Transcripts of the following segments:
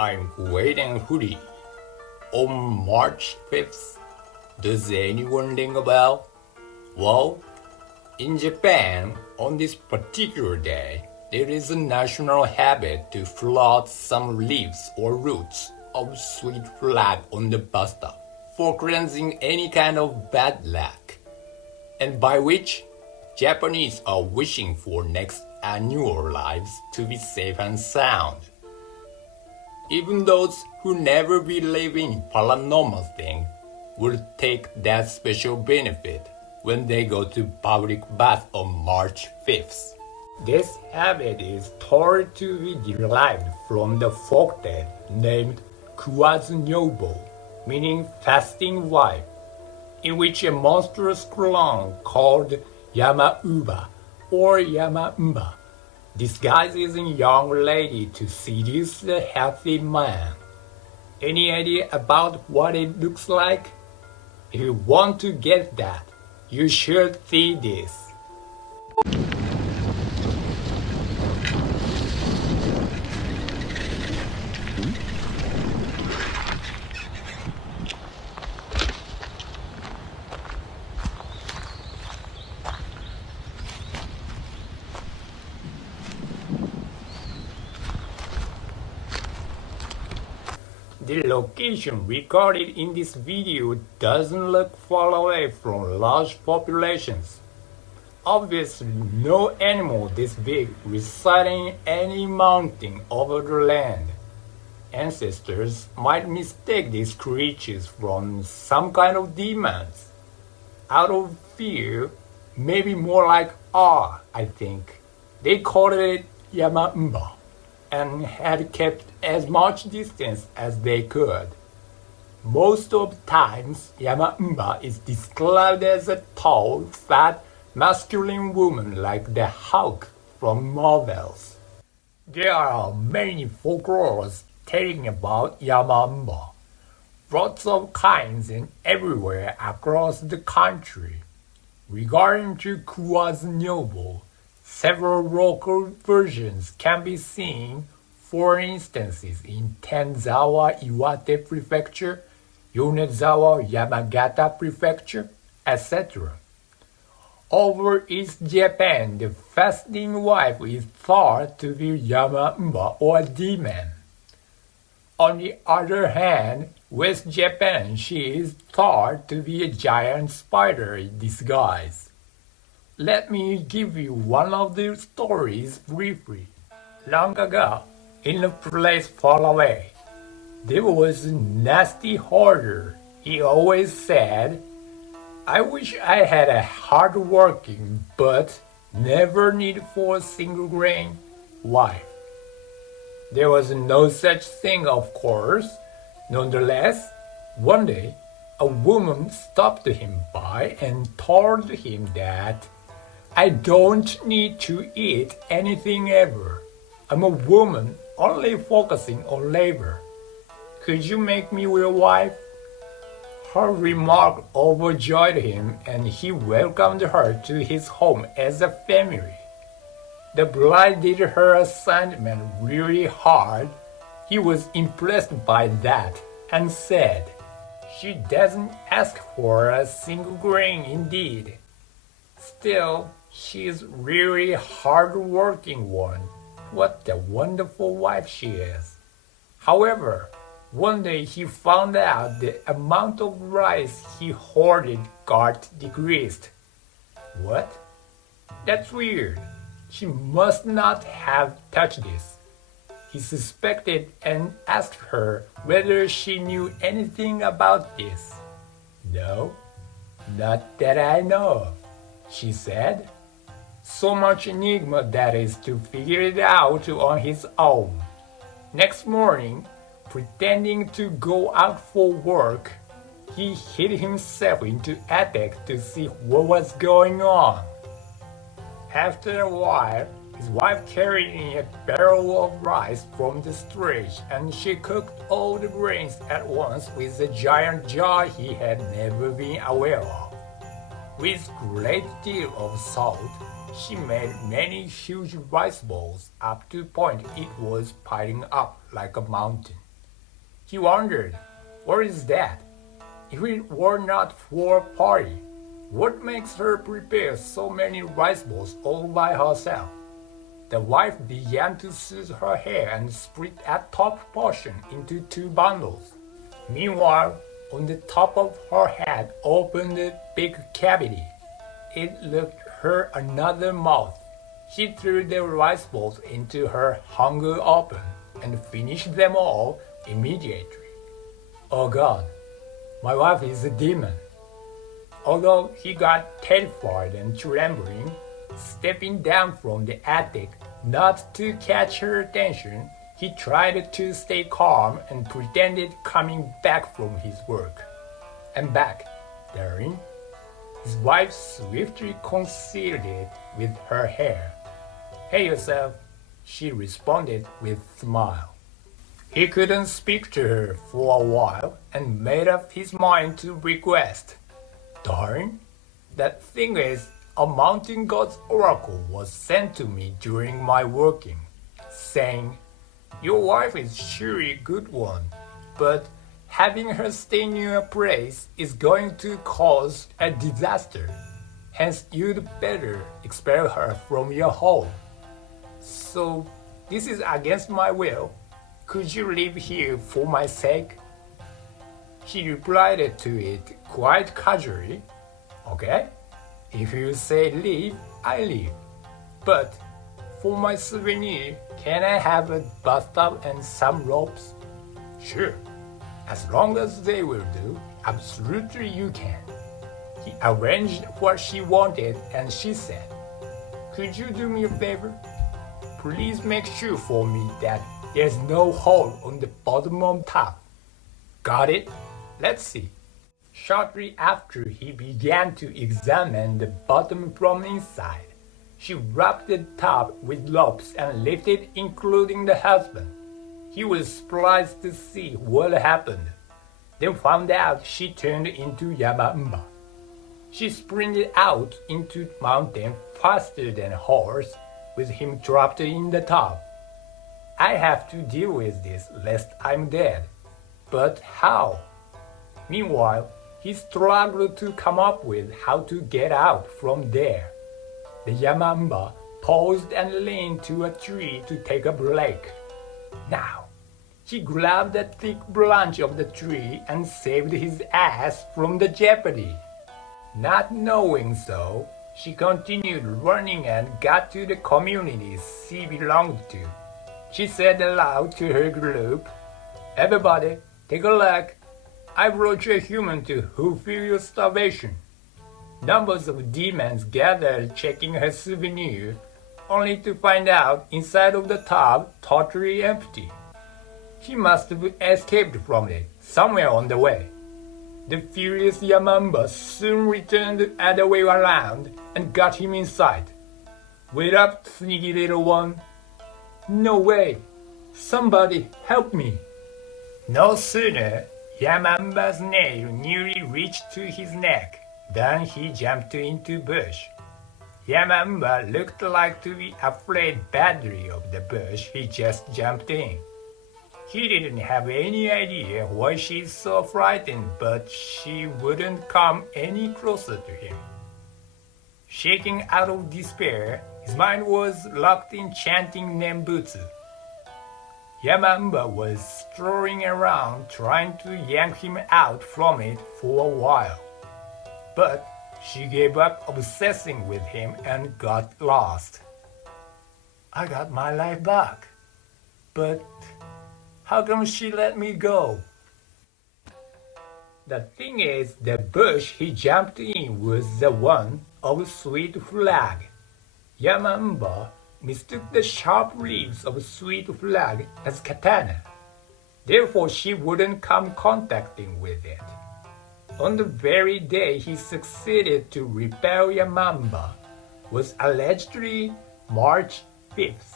I'm Kwaidan hoodie. On March 5th, does anyone ring a bell? Well, in Japan, on this particular day, there is a national habit to float some leaves or roots of sweet flag on the bus stop for cleansing any kind of bad luck, and by which Japanese are wishing for next annual lives to be safe and sound. Even those who never believe in paranormal things will take that special benefit when they go to public bath on March 5th. This habit is thought to be derived from the folktale named Kuwazunyobo, meaning fasting wife, in which a monstrous clown called Yamamba or Yamamba disguises a young lady to seduce a healthy man. Any idea about what it looks like? If you want to get that, you should see this. The location recorded in this video doesn't look far away from large populations. Obviously, no animal this big residing in any mountain over the land. Ancestors might mistake these creatures from some kind of demons. Out of fear, maybe more like awe, I think. They called it Yamamba and had kept as much distance as they could. Most of the times, Yamamba is described as a tall, fat, masculine woman like the Hulk from Marvels. There are many folklores telling about Yamamba, lots of kinds and everywhere across the country. Regarding to Kuwazunyobo, several local versions can be seen, for instance, in Tenzawa Iwate Prefecture, Yonezawa Yamagata Prefecture, etc. Over East Japan, the fasting wife is thought to be Yamamba or a demon. On the other hand, West Japan, she is thought to be a giant spider in disguise. Let me give you one of the stories briefly. Long ago, in a place far away, there was a nasty hoarder. He always said, "I wish I had a hard-working but never need for a single grain wife." There was no such thing, of course. Nonetheless, one day, a woman stopped him by and told him that, "I don't need to eat anything ever. I'm a woman only focusing on labor. Could you make me your wife?" Her remark overjoyed him and he welcomed her to his home as a family. The bride did her assignment really hard. He was impressed by that and said, "She doesn't ask for a single grain indeed. Still, she is really hard-working one. What a wonderful wife she is." However, one day he found out the amount of rice he hoarded got decreased. What? That's weird. She must not have touched this. He suspected and asked her whether she knew anything about this. "No, not that I know of," she said. So much enigma that is to figure it out on his own. Next morning, pretending to go out for work, he hid himself into attic to see what was going on. After a while, his wife carried in a barrel of rice from the storage and she cooked all the grains at once with a giant jar he had never been aware of. With great deal of salt, she made many huge rice balls up to the point it was piling up like a mountain. He wondered, what is that? If it were not for a party, what makes her prepare so many rice balls all by herself? The wife began to soothe her hair and split a top portion into 2 bundles. Meanwhile, on the top of her head opened a big cavity. It looked her another mouth. She threw the rice balls into her hunger oven and finished them all immediately. Oh God, my wife is a demon. Although he got terrified and trembling, stepping down from the attic not to catch her attention, he tried to stay calm and pretended coming back from his work. I'm back, darling. His wife swiftly concealed it with her hair. Hey yourself, she responded with a smile. He couldn't speak to her for a while and made up his mind to request. Darn, that thing is, a mountain god's oracle was sent to me during my working, saying, your wife is surely a good one, but having her stay near a place is going to cause a disaster. Hence, you'd better expel her from your home. So, this is against my will. Could you live here for my sake? She replied to it quite casually. Okay, if you say leave, I leave. But for my souvenir, can I have a bathtub and some ropes? Sure, as long as they will do, absolutely you can. He arranged what she wanted and she said, could you do me a favor? Please make sure for me that there's no hole on the bottom of top. Got it? Let's see. Shortly after he began to examine the bottom from inside, she wrapped the top with ropes and lifted, including the husband. He was surprised to see what happened, then found out she turned into Yamamba. She sprinted out into the mountain faster than a horse, with him trapped in the top. I have to deal with this lest I'm dead. But how? Meanwhile, he struggled to come up with how to get out from there. The Yamamba paused and leaned to a tree to take a break. Now, he grabbed a thick branch of the tree and saved his ass from the jeopardy. Not knowing so, she continued running and got to the community she belonged to. She said aloud to her group, everybody, take a look. I brought you a human to fulfill your starvation. Numbers of demons gathered checking her souvenir, only to find out inside of the tub totally empty. He must have escaped from it somewhere on the way. The furious Yamamba soon returned the other way around and got him inside. Wait up, sneaky little one. No way. Somebody help me. No sooner Yamamba's nail nearly reached to his neck than he jumped into bush. Yamamba looked like to be afraid badly of the bush he just jumped in. He didn't have any idea why she's so frightened, but she wouldn't come any closer to him. Shaking out of despair, his mind was locked in chanting Nembutsu. Yamamba was strolling around trying to yank him out from it for a while. But she gave up obsessing with him and got lost. I got my life back. But how come she let me go? The thing is, the bush he jumped in was the one of Sweet Flag. Yamamba mistook the sharp leaves of Sweet Flag as katana. Therefore, she wouldn't come contacting with it. On the very day he succeeded to repel Yamamba was allegedly March 5th,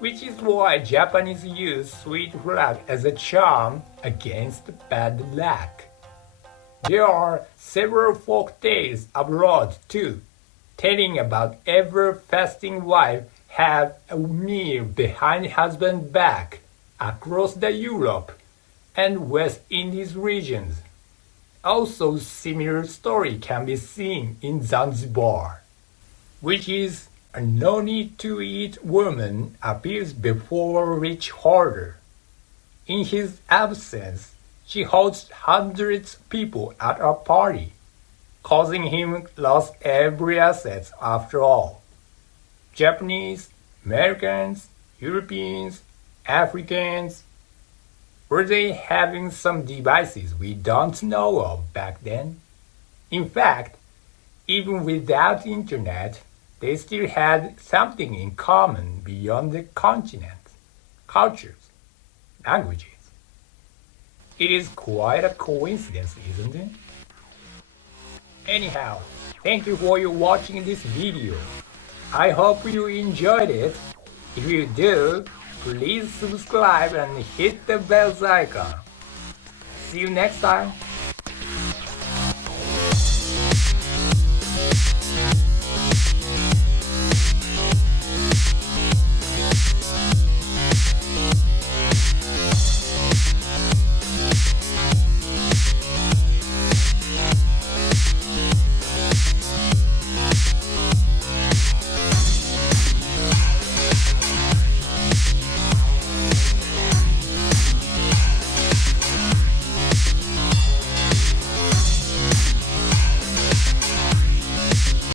which is why Japanese use Sweet Flag as a charm against bad luck. There are several folk tales abroad too, telling about every fasting wife have a meal behind husband's back across the Europe and West Indies regions. Also, similar story can be seen in Zanzibar, which is a no need to eat woman appears before a rich hoarder. In his absence, she hosts hundreds of people at a party, causing him lose every asset after all. Japanese, Americans, Europeans, Africans, were they having some devices we don't know of back then? In fact, even without the internet, they still had something in common beyond the continents, cultures, languages. It is quite a coincidence, isn't it? Anyhow, thank you for your watching this video. I hope you enjoyed it. If you do, please subscribe and hit the bell icon. See you next time.